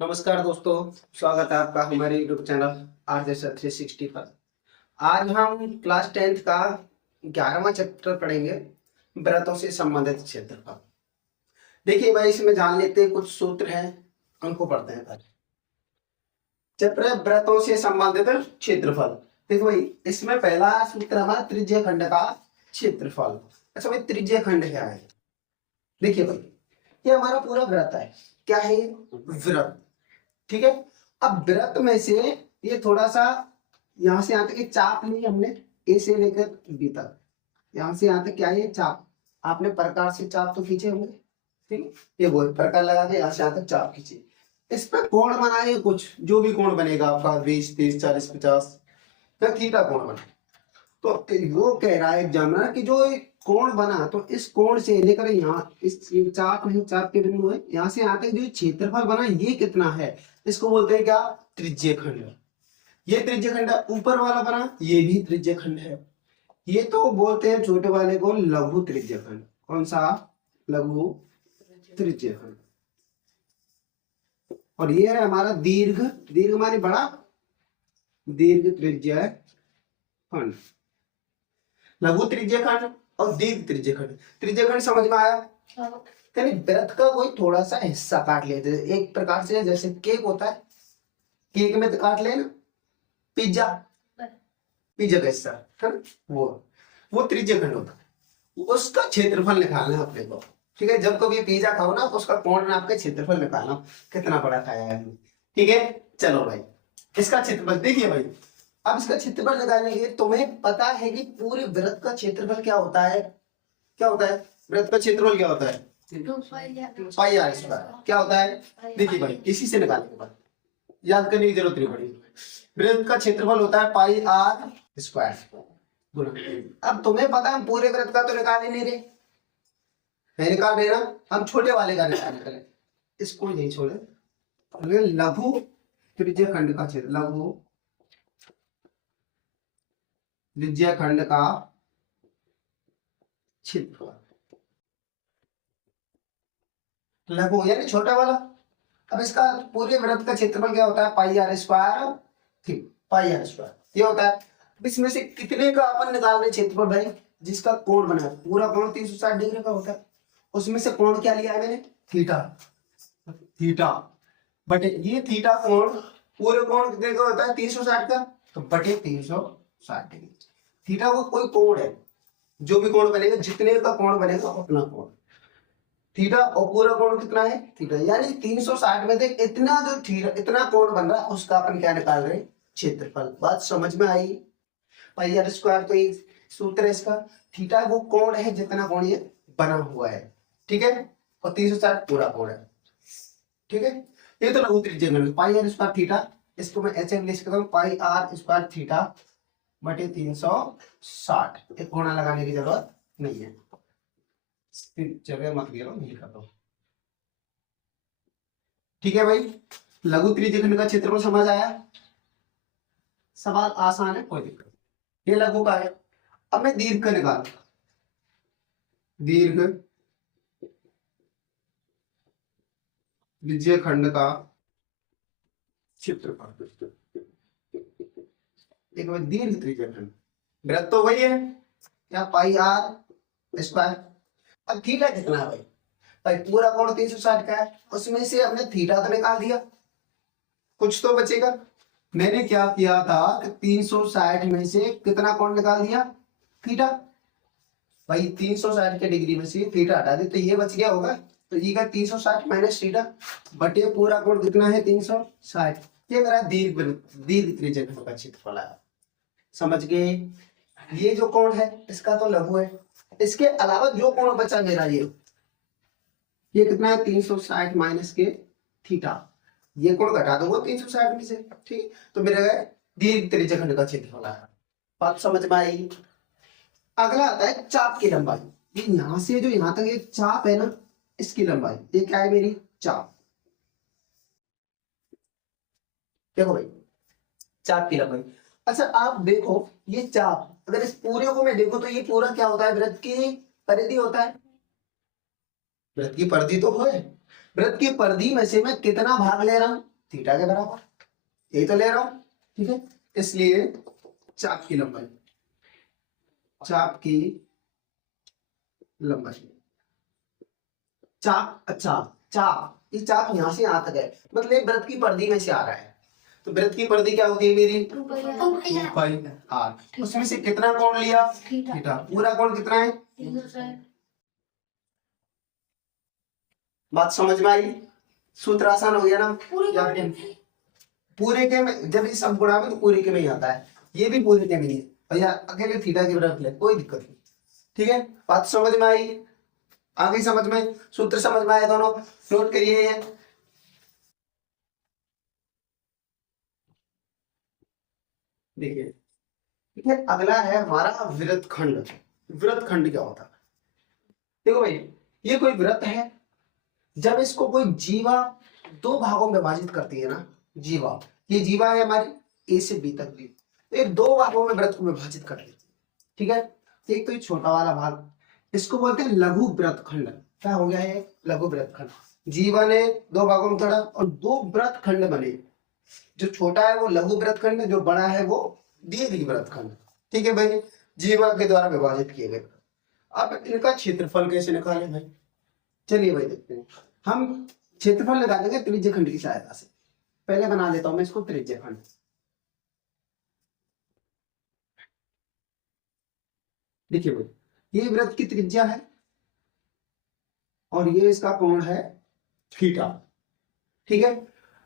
नमस्कार दोस्तों, स्वागत है आपका हमारे यूट्यूब चैनल आर जैसा 360 पर। आज हम क्लास 10th का 11वां चैप्टर पढ़ेंगे, व्रतों से संबंधित क्षेत्रफल। देखिए भाई, इसमें जान लेते हैं, कुछ सूत्र हैं, उनको पढ़ते हैं पहले। चैप्टर है व्रतों से संबंधित क्षेत्रफल। देखो भाई, इसमें पहला सूत्र हमारा त्रिज्य खंड का क्षेत्रफल। अच्छा भाई, त्रिज्य खंड क्या है? देखिए भाई, ये हमारा पूरा व्रत है। क्या है ये? व्रत। ठीक है। अब वृत्त में से ये थोड़ा सा यहां से यहां तक एक चाप ली हमने, ए से लेकर बी तक। यहां से यहां तक क्या है? ये चाप। आपने प्रकार से चाप तो खींचे होंगे, ठीक है। ये वो प्रकार लगा के यहां से यहां तक चाप खींचे। इस पर कोण बनाए, कुछ जो भी कोण बनेगा आपका 20, 30, 40, 50 या थीटा कोण बना। तो वो कह रहा है एग्जामिनर कि जो कोण बना, तो इस कोण से लेकर यहाँ इस चाप नहीं, चाप के बिंदु है, यहाँ से यहाँ तक जो क्षेत्रफल बना ये कितना है, इसको बोलते हैं क्या? त्रिज्य खंड। ये त्रिज्य खंड है। ऊपर वाला बना, ये भी त्रिज्य खंड है। ये तो बोलते हैं छोटे वाले को लघु त्रिज्य खंड। कौन सा? लघु त्रिज्य खंड। और ये है हमारा दीर्घ। दीर्घ माने बड़ा, दीर्घ त्रिज्य खंड। लघु त्रिज्य खंड और दीर्घ त्रिज्य खंड। त्रिज्य खंड समझ में आया? यानी वृत्त का कोई थोड़ा सा हिस्सा काट लेते हैं, एक प्रकार से जैसे केक होता है, केक में तो काट ले ना, पिज्जा, पिज्जा का हिस्सा है ना, वो त्रिज्य खंड होता है। उसका क्षेत्रफल निकालना है अपने को। ठीक है, जब कभी पिज्जा खाओ ना तो उसका कोण आपका क्षेत्रफल निकालना, कितना बड़ा खाया है। ठीक है, चलो भाई, इसका क्षेत्रफल देखिए भाई। अब इसका क्षेत्रफल निकालने के लिए तुम्हें पता है कि पूरे वृत्त का क्षेत्रफल क्या होता है? क्या होता है? वृत्त का क्षेत्रफल क्या होता है? पाई आर स्क्वायर। क्या होता है? देखिए भाई, इसी से निकालने के बाद याद करने की जरूरत नहीं पड़ेगी। वृत्त का क्षेत्रफल होता है पाई आर स्क्वायर। अब तुम्हें पता है, हम पूरे वृत्त का तो निकाल ही नहीं रहे, नहीं निकाल रहे ना, हम छोटे वाले का निकाल रहे। इसको नहीं छोड़े। लघु त्रिज्य खंड का क्षेत्र, लघु त्रिज्य खंड का क्षेत्रफल, लघु यानी छोटा वाला। अब इसका पूरे वृत्त का क्षेत्रफल क्या होता है? पाई आर स्क्वायर, ठीक, पाई आर स्क्वायर ये होता है। अब इसमें से कितने का अपन निकाल रहे क्षेत्रफल भाई? जिसका कोण बना है, पूरा कोण 360 डिग्री का होता है, उसमें से कोण क्या लिया है मैंने? थीटा। थीटा बटे ये थीटा कोण, पूरे कोण कितने का होता है? 360 का, तो बटे 360 डिग्री। थीटा वो कोई कोण है, जो भी कोण बनेगा, जितने का कोण बनेगा उतना कोण। थीटा और पूरा कोण कितना है? थीटा। यानी 360 में देख, इतना जो थीटा, इतना कोण बन रहा है, उसका अपन क्या निकाल रहे? क्षेत्रफल। बात समझ में आई? पाई आर स्क्वायर तो एक सूत्र है इसका। थीटा वो कोण है जितना कोण ये बना हुआ है, ठीक है, और 360 पूरा कोण है। ठीक है, ये तो लघु त्रिज्य खंड पाई आर स्क्वायर थीटा। इसको मैं ऐसे लिख सकता हूँ, पाई आर स्क्वायर थीटा बटे 360। एक कोणा लगाने की जरूरत नहीं है, जगह मत गिरो, नहीं करता हूं। ठीक है भाई, लघु त्रिज्य खंड का क्षेत्रफल समझ आया? सवाल आसान है, कोई दिक्कत नहीं। ये लघु का है। अब मैं दीर्घ का निकाल, दीर्घ त्रिज्य खंड का क्षेत्रफल। एक बार दीर्घ त्रिज्य खंड, वृत्त तो वही है क्या? पाई आर स्क्वायर। अब थीटा कितना है भाई? भाई पूरा कोण 360 का है, उसमें से हमने थीटा तो निकाल दिया, कुछ तो बचेगा। मैंने क्या किया था कि 360 में से कितना कोण निकाल दिया? थीटा। भाई 360 के डिग्री में से थीटा हटा दे तो ये बच गया होगा, तो ये का 360 माइनस थीटा बटे पूरा कोण कितना है? 360। ये मेरा दीर्घ दीर्घ त्रिज्य खंड का क्षेत्रफल है। समझ गए? ये जो कोण है इसका तो लघु है, इसके अलावा जो कोण बचा मेरा ये कितना है? 360 माइनस के थीटा। ये कोण घटा दूंगा 360 में से, ठीक। तो मेरा दीर्घ त्रिज्य खंड का क्षेत्रफल आया। बात समझ में आई? अगला आता है चाप की लंबाई। ये यहां से जो यहां तक एक चाप है ना, इसकी लंबाई, ये क्या है मेरी? चाप। देखो भाई, चाप की लंबाई। अच्छा आप देखो, ये चाप अगर इस पूरे को मैं देखो तो ये पूरा क्या होता है? वृत्त की परिधि होता है। वृत्त की परिधि तो है, वृत्त की परिधि में से मैं कितना भाग ले रहा हूं, थीटा के बराबर, यही तो ले रहा हूं, ठीक है। इसलिए चाप की लंबाई, चाप की लंबाई, चाप, अच्छा चाप, ये चाप यहां से यहां तक है, मतलब वृत्त की परिधि में से आ रहा है, तो वृत्त की परिधि क्या होती है मेरी 2 पाई आर। उसमें से कितना कोण लिया, थीटा, पूरा कोण कितना है, बात समझ में आई, सूत्र आसान हो गया ना। पूरे के में जब ये सब गुणा में तो पूरे के में ही आता है, ये भी पूरे के में ही है भैया, अकेले थीटा की बराबर ले, कोई दिक्कत नहीं, ठीक है। बात समझ में आई, आ गई समझ में, सूत्र समझ में आए दोनों, नोट करिए ये। देखिए, ठीक है, अगला है हमारा वृत्तखंड। वृत्तखंड क्या होता है, देखो भाई, ये कोई वृत्त है, जब इसको कोई जीवा 2 भागों में विभाजित करती है ना, जीवा, ये जीवा है हमारी ए से बी तक भी, तो ये 2 भागों में वृत्त को विभाजित कर देती है, ठीक है। तो एक तो ये छोटा वाला भाग, इसको बोलते हैं लघु वृत्तखंड। क्या हो गया है, लघु वृत्तखंड, जीवा ने 2 भागों में तोड़ा और 2 वृत्तखंड बने, जो छोटा है वो लघु वृत्तखंड, जो बड़ा है वो दीर्घ वृत्तखंड, ठीक है भाई, जीवा के द्वारा विभाजित किए गए। अब इनका क्षेत्रफल कैसे निकालें भाई, चलिए भाई देखते हैं। हम क्षेत्रफल निकालेंगे त्रिज्य खंड की सहायता से। पहले बना देता हूं मैं इसको त्रिज्य खंड। देखिए भाई, ये वृत्त की त्रिज्या है और ये इसका कोण है थीटा, ठीक है।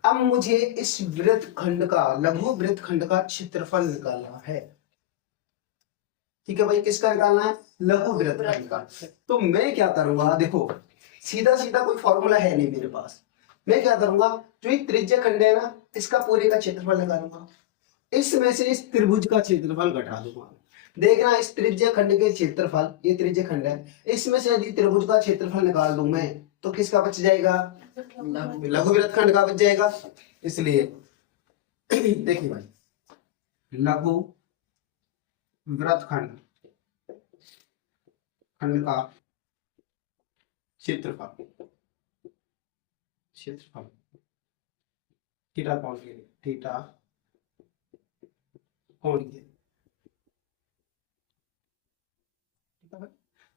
अब मुझे इस वृत्त खंड का, लघु वृत्त खंड का क्षेत्रफल निकालना है, ठीक है भाई, किसका निकालना है, लघु वृत्त खंड का। तो मैं क्या करूंगा, देखो सीधा सीधा कोई फॉर्मूला है नहीं मेरे पास, मैं क्या करूंगा, जो ये त्रिज्य खंड है ना, इसका पूरे का क्षेत्रफल निकालूंगा, इसमें से इस त्रिभुज का क्षेत्रफल घटा दूंगा। देखना इस त्रिज्य खंड के क्षेत्रफल, ये त्रिज्य खंड है, इसमें से यदि त्रिभुज का क्षेत्रफल निकाल दूं मैं, तो किसका बच जाएगा, लघु वृत्त खंड का बच जाएगा। इसलिए देखिए भाई, लघु वृत्त खंड का क्षेत्रफल, क्षेत्रफल थीटा कोण के लिए, थीटा कोण के,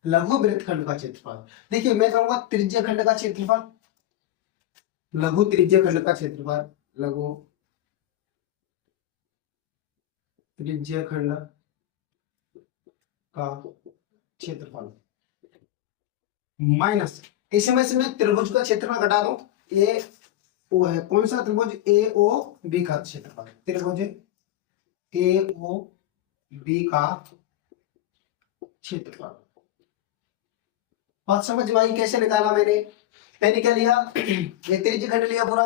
लघु वृत्तखंड का क्षेत्रफल। देखिए मैं कहूंगा त्रिज्य खंड का क्षेत्रफल, लघु त्रिज्य खंड का क्षेत्रफल, लघु त्रिज्य खंड का क्षेत्रफल माइनस, इसमें से मैं त्रिभुज का क्षेत्रफल घटा दूं, ये वो है कौन सा त्रिभुज, ए ओ बी का क्षेत्रफल, त्रिभुज ए ओ बी का क्षेत्रफल। बात समझ में आई, कैसे निकाला मैंने क्या लिया, ये त्रिज्य खंड लिया पूरा,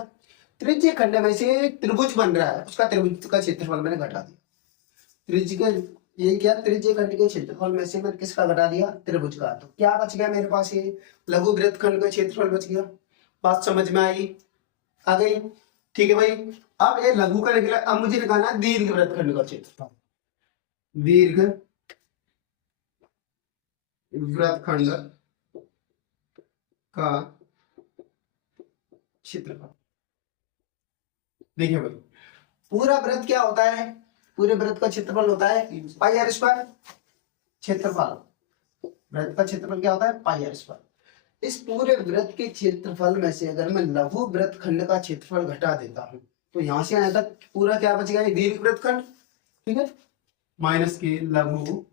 त्रिज्य खंड में से त्रिभुज बन रहा है, उसका त्रिभुज का क्षेत्रफल मैंने घटा दिया, त्रिज्य का ये क्या, त्रिज्य खंड के क्षेत्रफल में से मैंने किसका घटा दिया, त्रिभुज का, तो क्या बच गया मेरे पास, ये लघु वृत्त खंड का क्षेत्रफल बच गया। बात समझ में आई, आ गई, ठीक है भाई। अब ये लघु का निकला, अब मुझे निकालना है दीर्घ वृत्त खंड का क्षेत्रफल, दीर्घ वृत्त खंड का क्षेत्रफल। देखिए भाई, पूरा वृत्त क्या होता है, पूरे वृत्त का क्षेत्रफल होता है पाई आर स्क्वायर, क्षेत्रफल, वृत्त का क्षेत्रफल क्या होता है, पाई आर स्क्वायर। इस पूरे वृत्त के क्षेत्रफल में से अगर मैं लघु वृत्त खंड का क्षेत्रफल घटा देता हूं, तो यहां से यहां तक पूरा क्या बचेगा, दीर्घ वृत्त खंड, ठीक है, माइनस के लघु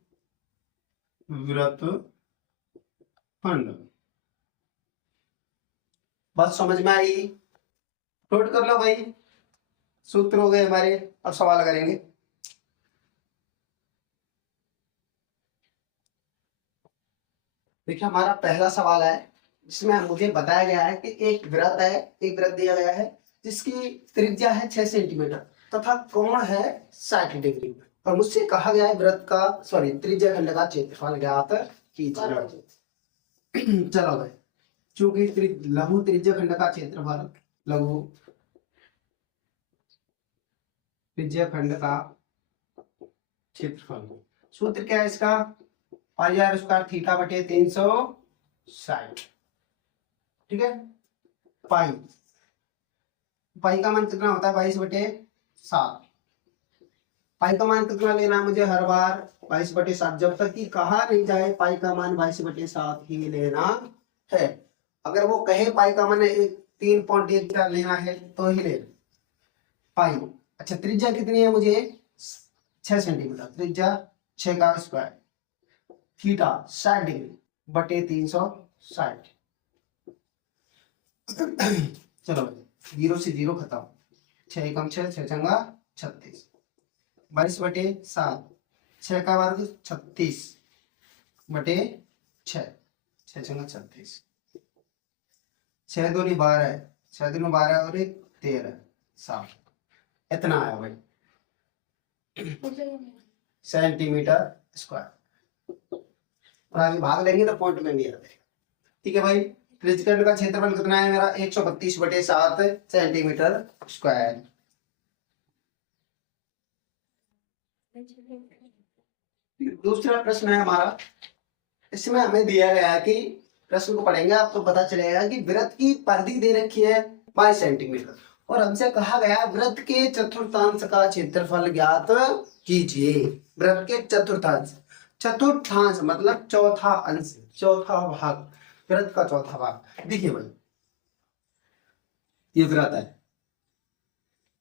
वृत्त खंड। बात समझ में आई, नोट कर लो भाई, सूत्र हो गए हमारे। अब सवाल करेंगे, देखिए हमारा पहला सवाल है जिसमें मुझे बताया गया है कि एक वृत्त है, एक वृत्त दिया गया है जिसकी त्रिज्या है 6 सेंटीमीटर तथा कोण है 60 डिग्री, और मुझसे कहा गया है वृत्त का, सॉरी त्रिज्या खंड का क्षेत्रफल ज्ञात कीजिए। चलो भाई, चूंकि लघु त्रिज्या खंड का क्षेत्रफल, लघु त्रिज्या खंड का क्षेत्रफल, सूत्र क्या है इसका, पाई आर स्क्वायर थीटा बटे 360, ठीक है। पाई पाई का मान कितना होता है 22/7। पाई का मान कितना लेना है मुझे हर बार 22/7, जब तक कि कहा नहीं जाए पाई का मान 22/7 ही लेना है। अगर वो कहे पाई का मान 3.1 लेना है तो ही ले पाई। अच्छा त्रिज्या कितनी है मुझे 6 सेंटीमीटर, त्रिज्या 6 का स्क्वायर, थीटा 60°/360। चलो भाई 0 से 0 खत्म, 6 एकम 6, 6 चंगा 36, 22/7, 6 का वर्ग 36/6, 6 चंगा 36, 6 दूनी 12, 6 दूनी 12 और 1 13, 7, इतना आया भाई सेंटीमीटर स्क्वायर। और आगे भाग लेंगे तो पॉइंट में भी आ जाएगा। ठीक है भाई, त्रिज्यखंड का क्षेत्रफल कितना है मेरा 132/7 सेंटीमीटर स्क्वायर। दूसरा प्रश्न है हमारा, इसमें हमें दिया गया है कि प्रश्न को पढ़ेंगे आपको पता चलेगा कि वृत्त की परिधि दे रखी है 22 सेंटीमीटर और हमसे कहा गया वृत्त के चतुर्थांश का क्षेत्रफल ज्ञात कीजिए। वृत्त के चतुर्थांश, चतुर्थांश मतलब चौथा अंश, चौथा भाग, वृत्त का चौथा भाग। देखिए भाई ये वृत्त है,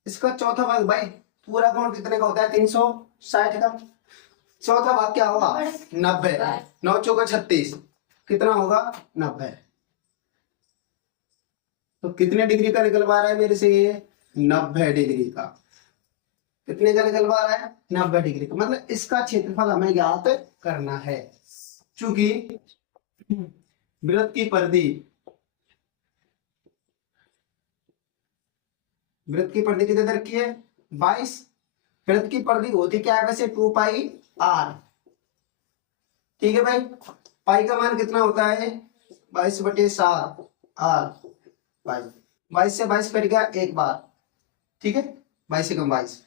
इसका चौथा भाग भाई पूरा कोण कितने का होता है 360 का, चौथा भाग क्या होगा 90, 9 चौका 36, कितना होगा 90। तो कितने डिग्री का निकलवा रहा है मेरे से ये 90 डिग्री का, कितने का निकलवा रहा है 90 डिग्री का, मतलब इसका क्षेत्रफल हमें ज्ञात करना है। चूंकि वृत्त की परिधि, वृत्त की परिधि कितने तक की है 22, वृत्त की परिधि होती क्या है वैसे 2πr। ठीक है भाई, पाई का मान कितना होता है 22/7 r, 22 से 22 कट गया एक बार, ठीक है 22 से कम 22।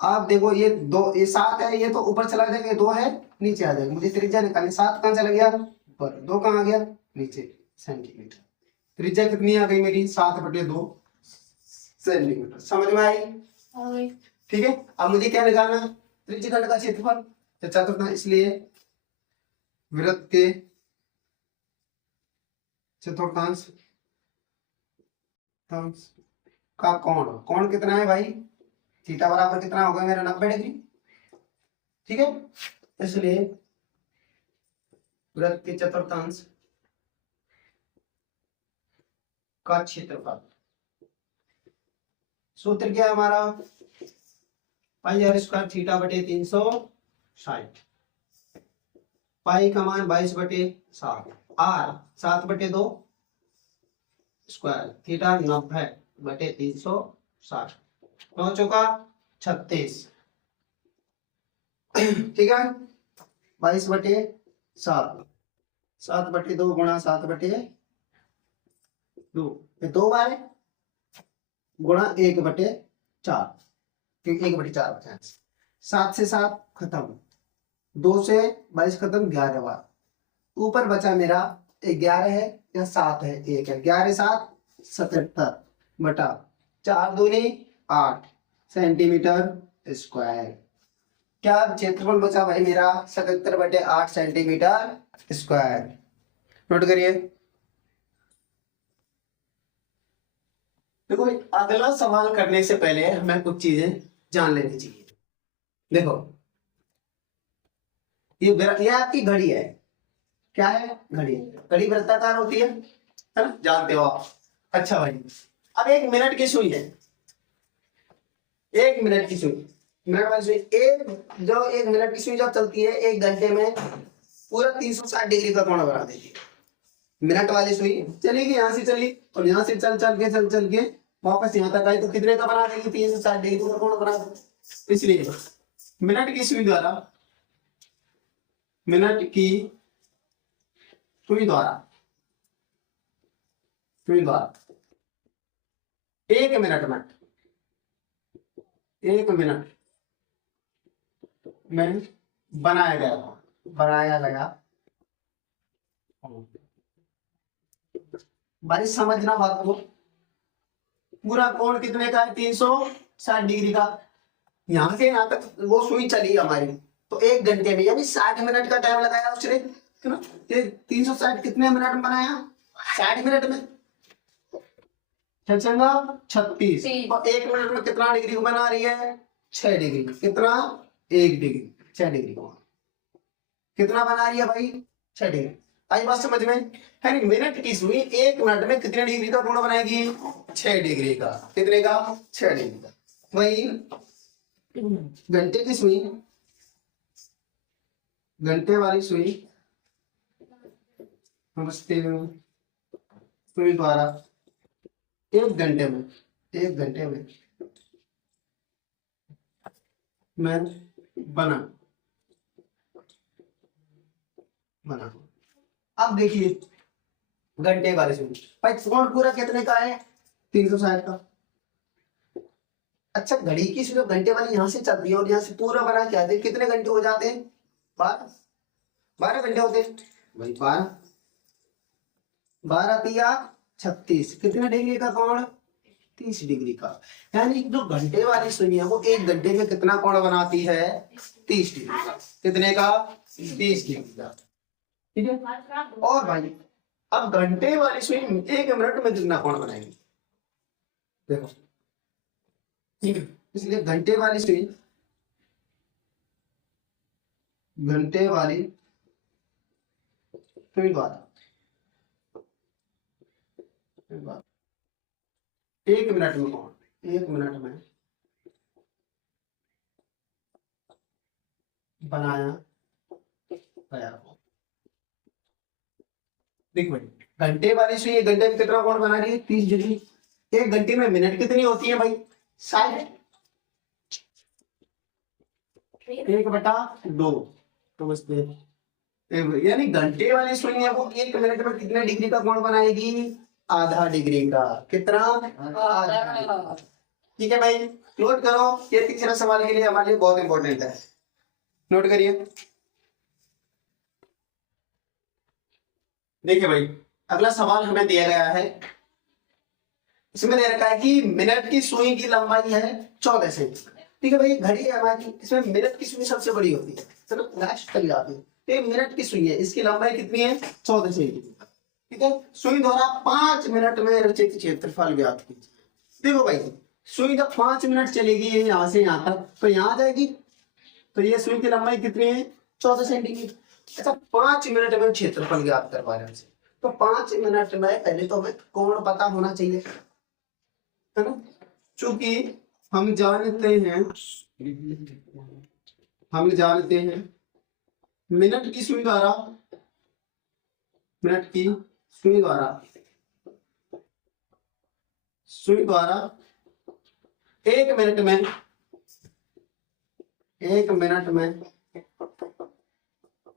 आप देखो ये 2, ये 7 है, ये तो ऊपर चला जाएगा, ये 2 है नीचे आ जाएगा, मुझे त्रिज्या निकालनी, 7 कहाँ चला गया ऊपर, 2 कहाँ आ गया नीचे, सेंटीमीटर। त्रिज्या कितनी आ गई मेरी 7/2 सेंटीमीटर, समझ में आई। ठीक है, अब मुझे क्या निकालना है त्रिज्यखंड का क्षेत्रफल चतुर्थांश, इसलिए वृत्त के चतुर्थांश का कोण, कोण कितना है भाई थीटा बराबर कितना होगा मेरा 90 डिग्री। ठीक है, इसलिए वृत्त के चतुर्थांश का क्षेत्रफल, सूत्र क्या है हमारा पाई आर स्क्वायर θ/360, पाई का मान 22/7, आर 7/2 स्क्वायर, थीटा 90/360, 9 चौका 36, ठीक है 22/7, 7/2 गुणा 7/2, ये 2 बार है गुणा 1/4, क्योंकि 1/4 बचा है, 7 से 7 खत्म, 2 से 22 खत्म, 11 बार, ऊपर बचा मेरा 11 है या 7 है, 1 है, 11 7 77/4 दूनी 8 सेंटीमीटर स्क्वायर। क्या क्षेत्रफल बचा भाई मेरा 77/8 सेंटीमीटर स्क्वायर। नोट करिए। देखो अगला सवाल करने से पहले हमें कुछ चीजें जान लेनी चाहिए। देखो ये आपकी घड़ी है, क्या है घड़ी, घड़ी वृत्ताकार होती है ना, जानते हो आप। अच्छा भाई अब 1 मिनट की सुई है, 1 मिनट की सुई, मिनट वाली सुई, जो 1 मिनट की सुई जब चलती है 1 घंटे में पूरा 360 डिग्री का कोण बना देती है। मिनट वाली सुई चलेगी, यहाँ से चली और यहाँ से चल चल के वापस यहाँ तक आई तो कितने का बना देगी 360 डिग्री का कोण बना देगी। इसलिए मिनट की सुई द्वारा, मिनट की सुई द्वारा 1 मिनट में बनाया गया भाई समझना बात को, पूरा कोण कितने का है? 360 डिग्री का। यहाँ से यहाँ तक वो सुई चली हमारी, तो 1 घंटे में यानी 60 मिनट का टाइम लगाया उसने, है ना। ये 360 कितने मिनट में बनाया? 60 मिनट में। चलेगा 36, और 1 मिनट में कितना डिग्री को बना रही है? 6 डिग्री। कितना? 1 डिग्री। 6 डिग्री को कितना बना रही है भाई? 6 डिग्री। आई बात समझ में? यानी मिनट की सुई 1 मिनट में कितने डिग्री का कोण बनाएगी? 6 डिग्री का। कितने का? 6 डिग्री का। वही घंटे की सुई, घंटे वाली सुई, समझते हो, सुई द्वारा 1 घंटे में, 1 घंटे में मैं बना बना अब देखिए घंटे वाली सुई भाई, कोण पूरा कितने का है? 360 का। अच्छा, घड़ी की सुई घंटे वाली यहाँ से चलती है और यहाँ से पूरा बना के आते, कितने घंटे हो जाते हैं? 12। 12 घंटे होते हैं भाई। 12 12 तिया 36, कितने डिग्री का कोण? 30 डिग्री का। यानी जो घंटे वाली सुई है वो 1 घंटे में कितना कोण बनाती है? 30 डिग्री का। कितने का? 30 डिग्री का। ठीक है। और भाई अब घंटे वाली सुई 1 मिनट में कितना कोण बनाएगी? देखो, ठीक है। इसलिए घंटे वाली सुई, घंटे वाली सुई द्वारा 1 मिनट में कोण, 1 मिनट में बनाया गया। देख भाई, घंटे वाली सुई 1 घंटे में कितना कोण बना रही है? 30 डिग्री। 1 घंटे में मिनट कितनी होती है भाई? 60। 1/2 समझते हैं। यानी घंटे वाली सुई है वो 1 मिनट में कितने डिग्री का कोण बनाएगी? आधा डिग्री का। कितना? आधा। ठीक है भाई, नोट करो। ये तीसरा सवाल के लिए हमारे लिए बहुत इंपॉर्टेंट है, नोट करिए। देखिए भाई, अगला सवाल हमें दिया गया है, इसमें दे रखा है कि मिनट की सुई की लंबाई है 14 सेंटीमीटर। ठीक है भाई, घड़ी है हमारी, इसमें मिनट की सुई सबसे बड़ी होती है, चलो लास्ट तक जाते हैं। तो मिनट की सुई है, इसकी लंबाई कितनी है? 14 सेंटीमीटर। ठीक है। सुई द्वारा 5 मिनट में रचित क्षेत्रफल ज्ञात कीजिए। देखो भाई, सुई जब 5 मिनट चलेगी यहाँ से यहाँ तक, तो यहाँ आ जाएगी, तो ये सुई की लंबाई कितनी है? 14 सेंटीमीटर। अच्छा, 5 मिनट में क्षेत्रफल ज्ञात करवा रहे हैं, तो 5 मिनट में पहले तो हमें कोण पता होना चाहिए, है ना। चूंकि हम जानते हैं मिनट की सुई द्वारा, मिनट की सुई द्वारा 1 मिनट में, 1 मिनट में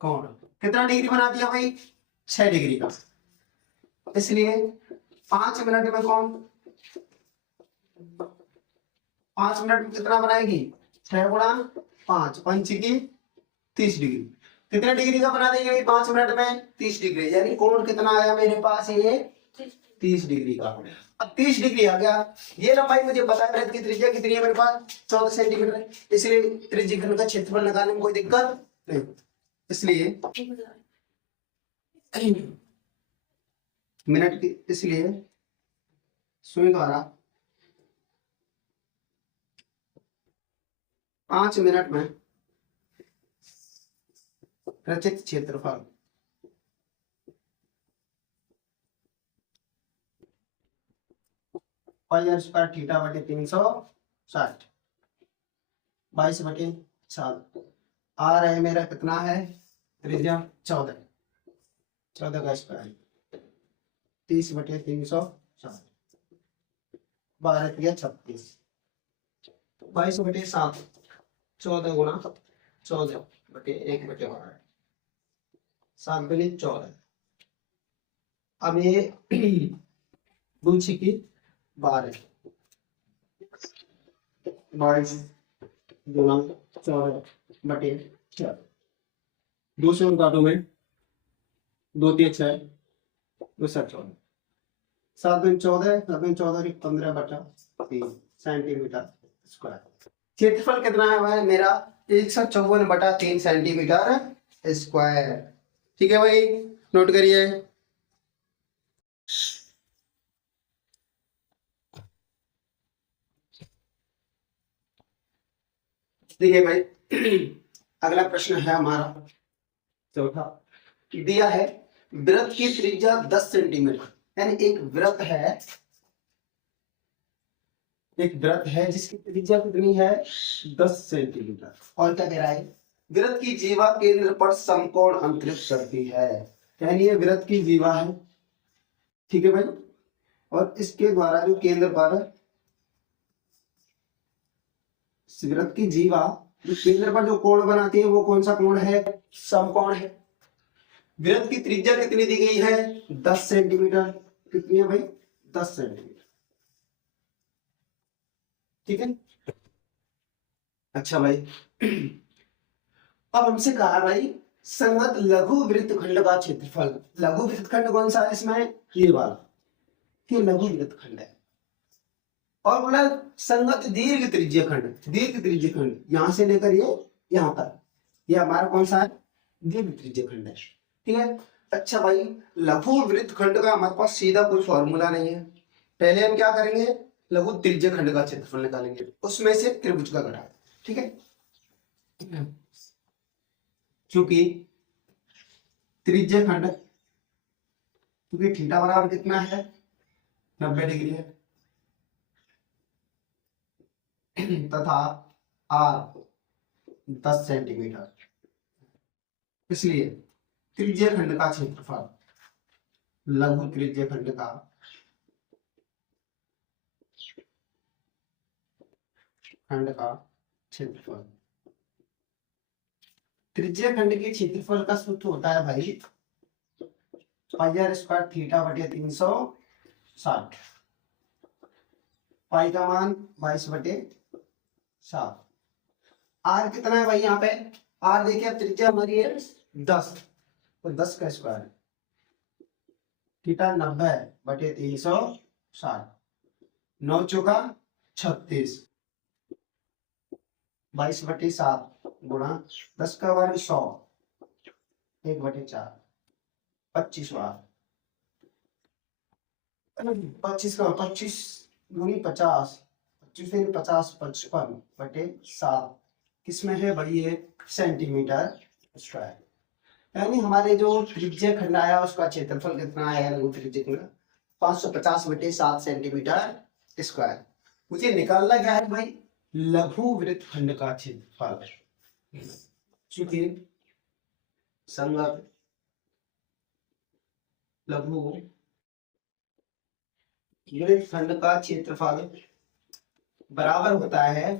कोण कितना डिग्री बना दिया भाई? 6 डिग्री का। इसलिए 5 मिनट में कोण, 5 मिनट में कितना बनाएगी? 6 गुणा 5, 5 की 30 डिग्री। कितने डिग्री का बना देंगे 5 मिनट में? 30 डिग्री। यानी कोण कितना आया मेरे पास? ये 30 डिग्री का। अब 30 डिग्री आ गया। ये लंबाई मुझे पता है, वृत्त की त्रिज्या कितनी है मेरे पास? 14 सेंटीमीटर। इसलिए त्रिज्यघन का क्षेत्रफल निकालने में कोई दिक्कत नहीं। इसलिए मिनट की, इसलिए सुई द्वारा 5 मिनट में रचित क्षेत्रफल पाई स्क्वायर थीटा बटे 360, 22/7। आ रहा है मेरा कितना है? त्रिज्या 14, 14 का स्क्वायर 30/360, 12 36, 22/7, 14 गुणा 14/1/12, 7×14। अब ये 2×6 12, 22 गुणा 14/4। 2 से काटो में, 2 3 6, 2 7 14। 7 दूनी 14, 7 दूनी 14 की 15/3 सेंटीमीटर स्क्वायर। क्षेत्रफल कितना है भाई मेरा 154/3 सेंटीमीटर स्क्वायर। ठीक है भाई, नोट करिए। देखिए भाई अगला प्रश्न है हमारा चौथा। दिया है वृत्त की त्रिज्या 10 सेंटीमीटर, यानी एक वृत्त है जिसकी त्रिज्या कितनी है 10 सेंटीमीटर। और क्या कह रहा है, वृत्त की जीवा केंद्र पर समकोण अंतरित करती है, यानी ये वृत्त की जीवा है। ठीक है भाई, और इसके द्वारा जो केंद्र पर वृत्त की जीवा जो केंद्र पर जो कोण बनाती है वो कौन सा कोण है, समकोण है। वृत्त की त्रिज्या कितनी दी गई है 10 सेंटीमीटर। कितनी है भाई 10 सेंटीमीटर। ठीक है, अच्छा भाई अब हमसे कहा भाई संगत लघु वृत्तखंड का क्षेत्रफल। लघु वृत्तखंड कौन सा है इसमें, ये वाला, ये लघु वृत्तखंड है। और बोला संगत दीर्घ त्रिज्य खंड यहां से लेकर ये यहां तक, ये हमारा कौन सा है दीर्घ त्रिज्य खंड है। ठीक है, अच्छा भाई लघु वृत्तखंड का हमारे पास सीधा कोई फॉर्मूला नहीं है। पहले हम क्या करेंगे, लघु त्रिज्य खंड का क्षेत्रफल निकालेंगे, उसमें से त्रिभुज का घटा। ठीक है, क्योंकि त्रिज्य खंड, क्योंकि थीटा बराबर कितना है 90 डिग्री है, तथा आर 10 सेंटीमीटर, इसलिए त्रिज्य खंड का क्षेत्रफल, लघु त्रिज्य खंड का क्षेत्रफल, त्रिज्य खंड के क्षेत्रफल का सूत्र होता है भाई पाई आर स्क्वायर थीटा बटे 360। पाई का मान 22/7। आर कितना है भाई यहाँ पे, आर देखिए अब त्रिज्या हमारी है 10, तो 10 का स्क्वायर, थीटा 90/360, 9 चौका 36, 22/7 गुणा 10 का वर्ग 100, 1/4, 25 बार, 25 का 25 गुनी 50, 25 50 55/7 किसमें है भाई ये सेंटीमीटर स्क्वायर। यानी हमारे जो त्रिज्य खंड आया उसका क्षेत्रफल कितना आया लघु त्रिज्य खंड 550/7 सेंटीमीटर स्क्वायर। मुझे निकालना क्या है भाई लघु वृत्तखंड का क्षेत्रफल, चूंकि संगत लघु वृत्तखंड का क्षेत्रफल बराबर होता है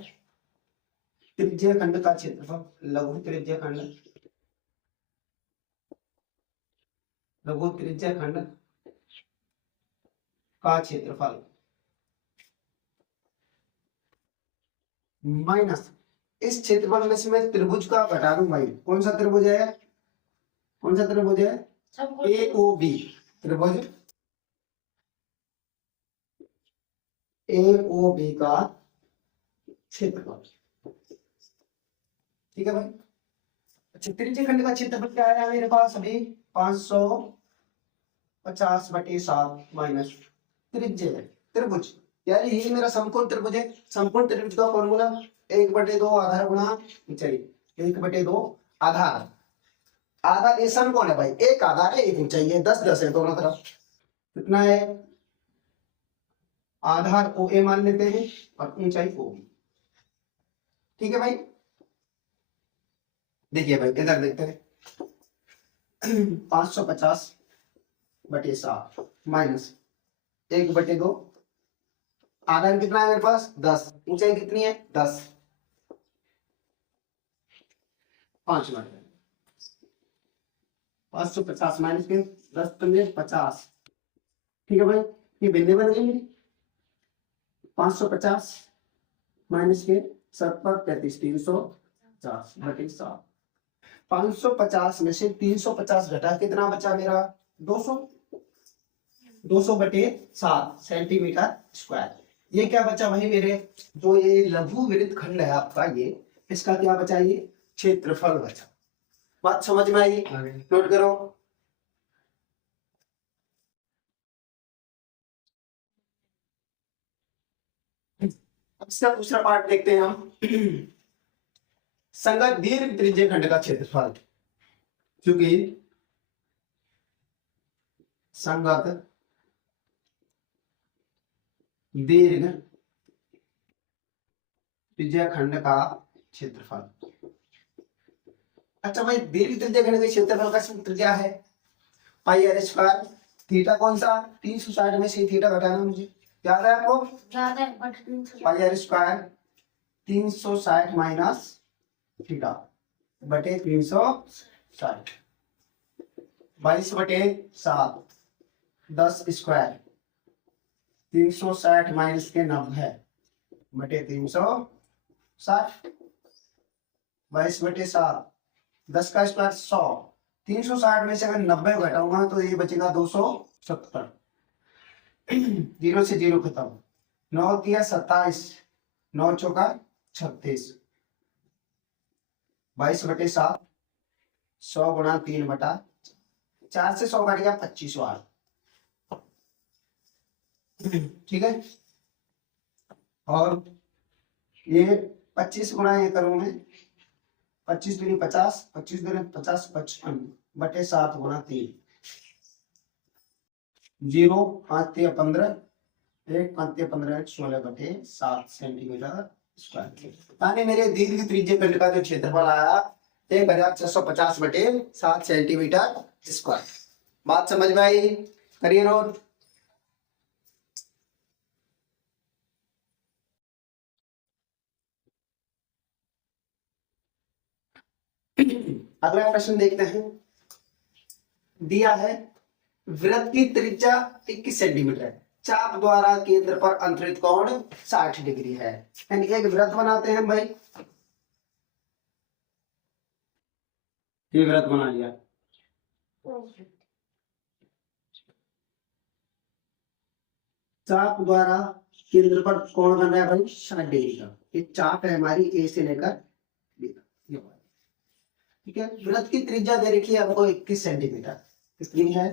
त्रिज्य खंड का क्षेत्रफल। लघु त्रिज्य खंड का क्षेत्रफल माइनस इस क्षेत्रफल में से मैं त्रिभुज का घटा दूं भाई। कौन सा त्रिभुज है, कौन सा त्रिभुज है AOB त्रिभुज, AOB का क्षेत्रफल। ठीक है भाई, अच्छा त्रिज्य खंड का क्षेत्रफल क्या है मेरे पास अभी 550/7 माइनस त्रिज्य त्रिभुज, यानी ये मेरा समकोण त्रिभुज है। समकोण त्रिभुज का फॉर्मूला 1/2 आधार गुणा ऊंचाई, 1/2 आधार। आधार ये समकोण है भाई, एक आधार है एक ऊंचाई है, 10-10 है दोनों तरफ। कितना है आधार OA मान लेते हैं और ऊंचाई OB। ठीक है भाई, देखिए भाई इधर देखते हैं 550/7 माइनस 1/2, आधार कितना है मेरे पास 10, ऊंचाई कितनी है 10, 550 माइनस 10 50। ठीक है भाई, ये बिंदु बन गई मेरी 550 माइनस के 7/35 350/7। 550 में से 350 घटा कितना बचा मेरा 200। 200/7 सेंटीमीटर स्क्वायर। ये क्या बचा भाई मेरे, जो ये लघु वृत्त खंड है आपका, ये इसका क्या बचा, ये क्षेत्रफल बचा। बात समझ में आई? नोट करो। अब इसका दूसरा पार्ट देखते हैं हम। संगत दीर्घ त्रिज्य खंड का क्षेत्रफल, क्योंकि संगत दीर्घ त्रिज्या खंड का क्षेत्रफल। अच्छा भाई, दीर्घ त्रिज्या खंड के क्षेत्रफल का सूत्र क्या है? पाई आर स्क्वायर। थीटा कौन सा? 360 में से थीटा घटाना, मुझे याद है आपको? याद है। पाई आर स्क्वायर 360 माइनस थीटा बटे 360, 22/7, 10 स्क्वायर, 360 माइनस के 90 बटे 360, 22/7, 10 का स्क्वायर 100, 360 में से अगर 90 घटाऊंगा तो ये बचेगा 270। 0 से 0 खत्म, 9 दिया 27, 9 चौका 36, 22/7, 100 गुणा 3/4 से 100 काट गया 25 वाट। ठीक है, और ये 25 गुणा ये करूं मैं, 25 दूनी 50, 25 दूनी 50, 55/7 गुणा 3, 0 5 3 15, 1 5 3 15, 16/7 सेंटीमीटर स्क्वायर। यानी मेरे दीर्घ त्रिज्य खंड का जो क्षेत्रफल आया 1650/7 सेंटीमीटर स्क्वायर। बात समझ में आई? करिए नोट। अगला प्रश्न देखते हैं। दिया है वृत्त की त्रिज्या 21 सेंटीमीटर है, चाप द्वारा केंद्र पर अंतरित कोण 60 डिग्री है। यानी एक वृत्त बनाते हैं भाई, ये वृत्त बना लिया, चाप द्वारा केंद्र पर कोण बन रहा है भाई 60 डिग्री का। ये चाप है हमारी ए से लेकर बी तक। ठीक है, वृत्त की त्रिज्या दे रखी है हमको 21 सेंटीमीटर। कितनी है?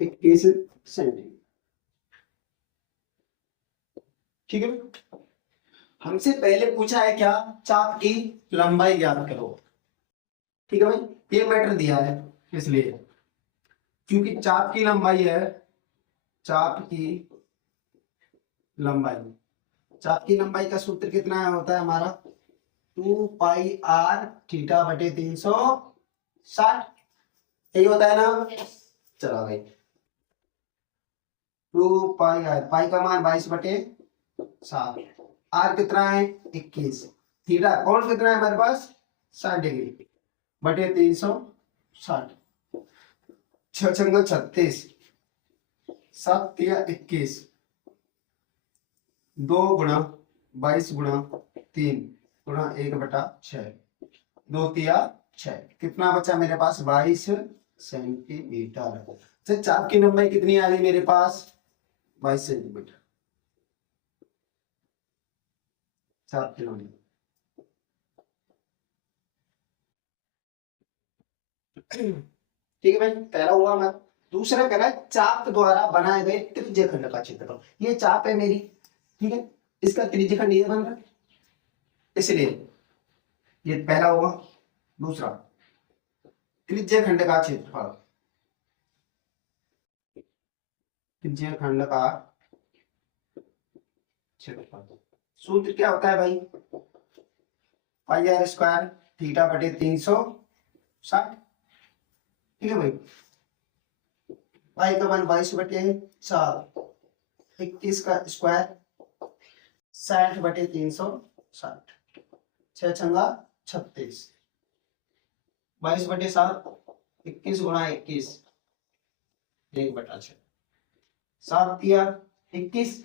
21 सेंटीमीटर। ठीक है, हमसे पहले पूछा है क्या, चाप की लंबाई ज्ञात करो। ठीक है भाई, ये मैटर दिया है इसलिए, क्योंकि चाप की लंबाई है, चाप की लंबाई, चाप की लंबाई का सूत्र कितना है, होता है हमारा 2πr थीटा बटे 360, यही होता है ना? चलो भाई, 2πr, पाई का मान 22/7, आर कितना है 21, थीटा कौन कितना है हमारे पास 60 डिग्री बटे 360, 6 छंगा 36, 7 तिया 21, 2 गुणा 22 गुणा 3 गुणा 1/6, 2 तिया 6, कितना बचा मेरे पास 22 सेंटीमीटर। तो चाप की लंबाई कितनी आ रही मेरे पास 22 सेंटीमीटर। चाप की लंबाई ठीक है भाई, पहला हुआ मैं। दूसरा कह रहा है चाप द्वारा बनाए गए त्रिज्य खंड का क्षेत्रफल। ये चाप है मेरी, ठीक है, इसका त्रिज्य खंड ये बन रहा है, इसलिए ये पहला होगा। दूसरा, त्रिज्य खंड का क्षेत्रफल, त्रिज्य खंड का क्षेत्रफल सूत्र क्या होता है भाई, पाई आर स्क्वायर थीटा बटे 360। ठीक है भाई, पाई का मान 22/7, 21 का स्क्वायर 60/360, 6 छंगा 36, 22/7, 21 गुणा 21, 1/6, 7 तिया 21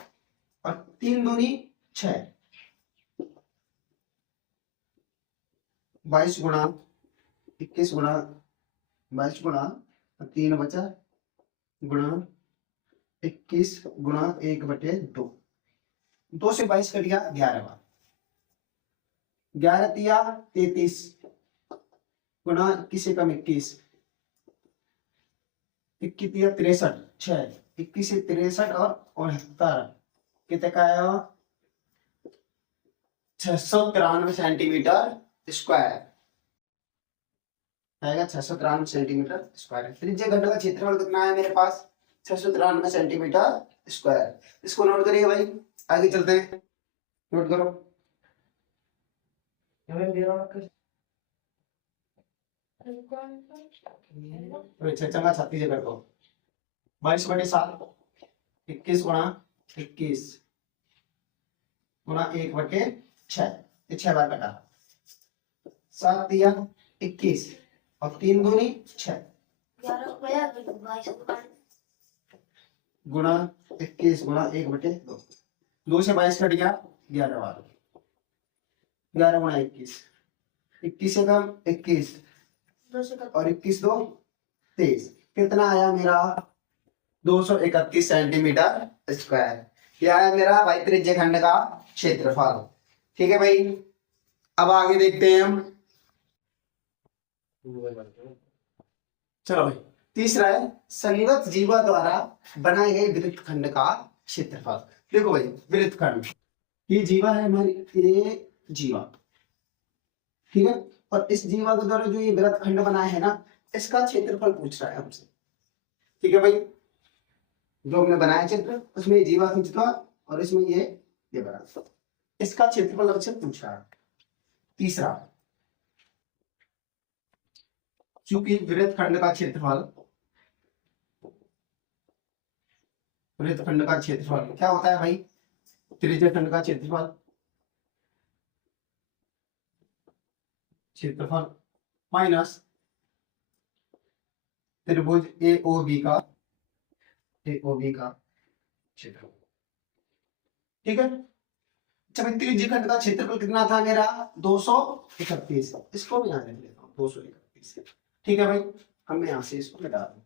और 3 दूनी 6, 22 गुणा 21 गुणा 22 गुणा 3 बचा गुणा 21 गुणा 1/2। 2 से 22 कट गया 11 बार। 11 तिया 33 गुणा 21 एकम 21। 21 तिया 63 6। 21 से 63 और 69 कितने का आया? 693 सेंटीमीटर स्क्वायर आएगा। 693 सेंटीमीटर स्क्वायर। त्रिज्या खंड का क्षेत्रफल कितना है मेरे पास? 693 सेंटीमीटर स्क्वायर। इसको नोट करिए भाई, आगे चलते हैं। नोट करो। चंगा 36 कर दो। 22/7 21 गुणा 21 गुणा 1/6। 6 बार कटा। 7 दिया 21 और 3 दूनी 6 गुणा 21 गुणा 1/2। 2 से 22 कट गया 11 बार। 11 गुणा 21। 21 से कम 21 और 21 2 23। कितना आया मेरा? 231 सेंटीमीटर स्क्वायर। यह आया मेरा भाई त्रिज्य खंड का क्षेत्रफल। ठीक है भाई, अब आगे देखते हैं हम। चलो भाई, तीसरा है संगत जीवा द्वारा बनाए गए वृत्तखंड का क्षेत्रफल। देखो भाई, वृत्तखंड, ये जीवा है हमारी, ये जीवा, ठीक है। और इस जीवा के द्वारा जो ये वृत्तखंड बनाया है ना, इसका क्षेत्रफल पूछ रहा है हमसे। ठीक है भाई, जो हमने बनाया चित्र उसमें ये जीवा खींचता और इसमें ये बना, इसका क्षेत्रफल हमसे पूछ रहा है। तीसरा, चूंकि वृत्तखंड का क्षेत्रफल क्या होता है भाई? त्रिज्य खंड का क्षेत्रफल माइनस त्रिभुज AOB का क्षेत्रफल। ठीक है। अच्छा भाई, त्रिज्य खंड का क्षेत्रफल कितना था मेरा? 231। इसको भी यहाँ लिख लेता हूँ 231। ठीक है भाई, हम यहाँ से इसको मिटा दें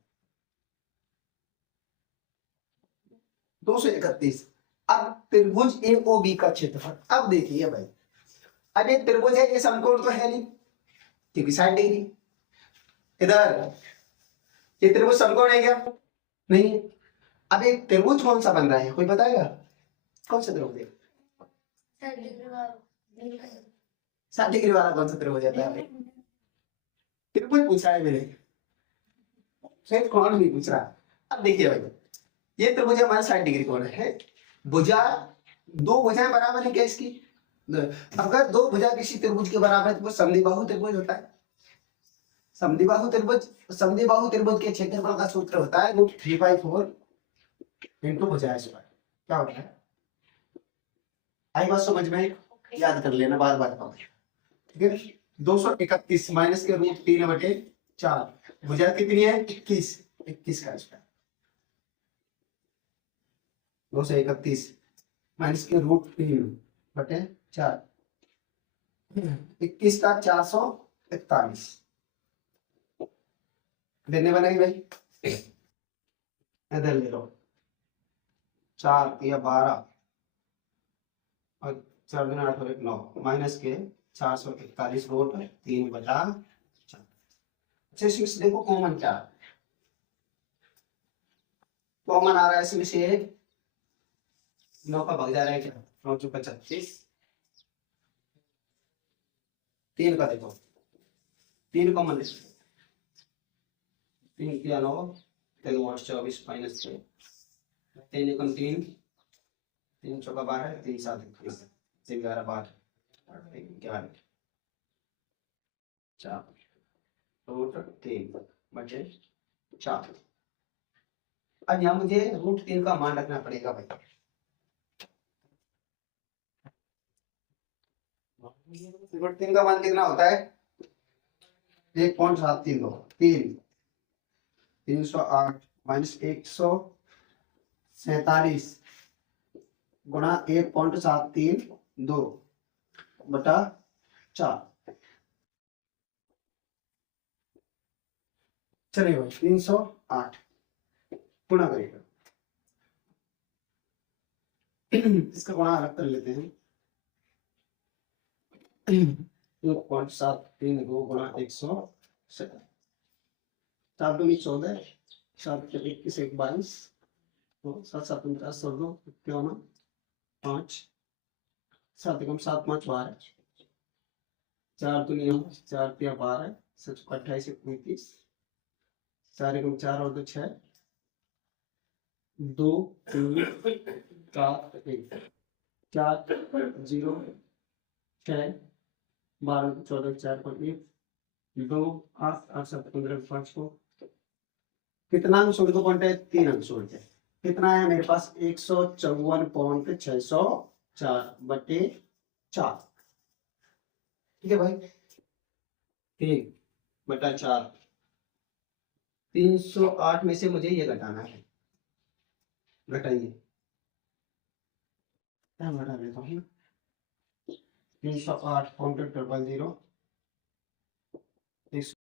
231। अब त्रिभुज AOB का क्षेत्रफल। अब देखिए भाई, अब ये त्रिभुज है, ये समकोण तो है नहीं क्योंकि 60 डिग्री। इधर ये त्रिभुज समकोण है क्या? नहीं है। अब एक त्रिभुज कौन सा बन रहा है, कोई बताएगा? कौन सा त्रिभुज है? 60 डिग्री वाला कौन सा त्रिभुज आता है? त्रिभुज पूछा है मेरे, सिर्फ कोण नहीं पूछ रहा। अब देखिए भाई, ये त्रिभुज हमारा 60 डिग्री कोण है। भुजा, दो भुजाएं बराबर है क्या इसकी? अगर दो भुजा किसी त्रिभुज के बराबर है तो समद्विबाहु त्रिभुज होता है। समद्विबाहु त्रिभुज के क्षेत्रफल का सूत्र होता है √3/4 इंटू भुजा स्क्वायर। क्या होता है? आई बात समझ में? याद कर लेना, बार बार पाओ। ठीक है। 231 माइनस के √3/4। भुजा कितनी है? 21 का स्क्वायर। 231 माइनस के √3/4। 21 का 441 देने बनेगी भाई। इधर ले लो, 4 या 12 और 4 दूनी 8 और 1 9 माइनस के 441 √3/4। अच्छा, इसमें देखो कॉमन क्या कॉमन आ रहा है इसमें से 9 का भाग जा रहा है क्या? 9 × 25। 3 का देखो, 3 कॉमन, 3 किया 9 3 × 24 माइनस 6। 3 × 3 3 × 12 3 × 7 21 11 12 11 4 √3/4। अब यहाँ मुझे √3 का मान रखना पड़ेगा भाई। √3 का मान कितना होता है? 1.732 308 माइनस 147 गुणा 1.732/4। चलिए भाई, 308 गुणा करिएगा इसका गुणा अलग कर लेते हैं। 1.732 गुणा 107, 7×2 = 14, 7×1 = 22, तो 7×7 = 14, 5, 7×7 = 5 12, 4×4 = 12, 28, 29, 4×4 और 2 6, 2 3 4 1, 4 0 6 12, 14 4 पर 1 2 8 8 7 15 5 को कितना अंक छोड़ दो पॉइंट है, 3 अंक छोड़ के कितना है मेरे पास 154.604/4। ठीक है भाई, 3/4, 308 में से मुझे ये घटाना है, घटाइए, क्या घटा लेता हूँ, 308.00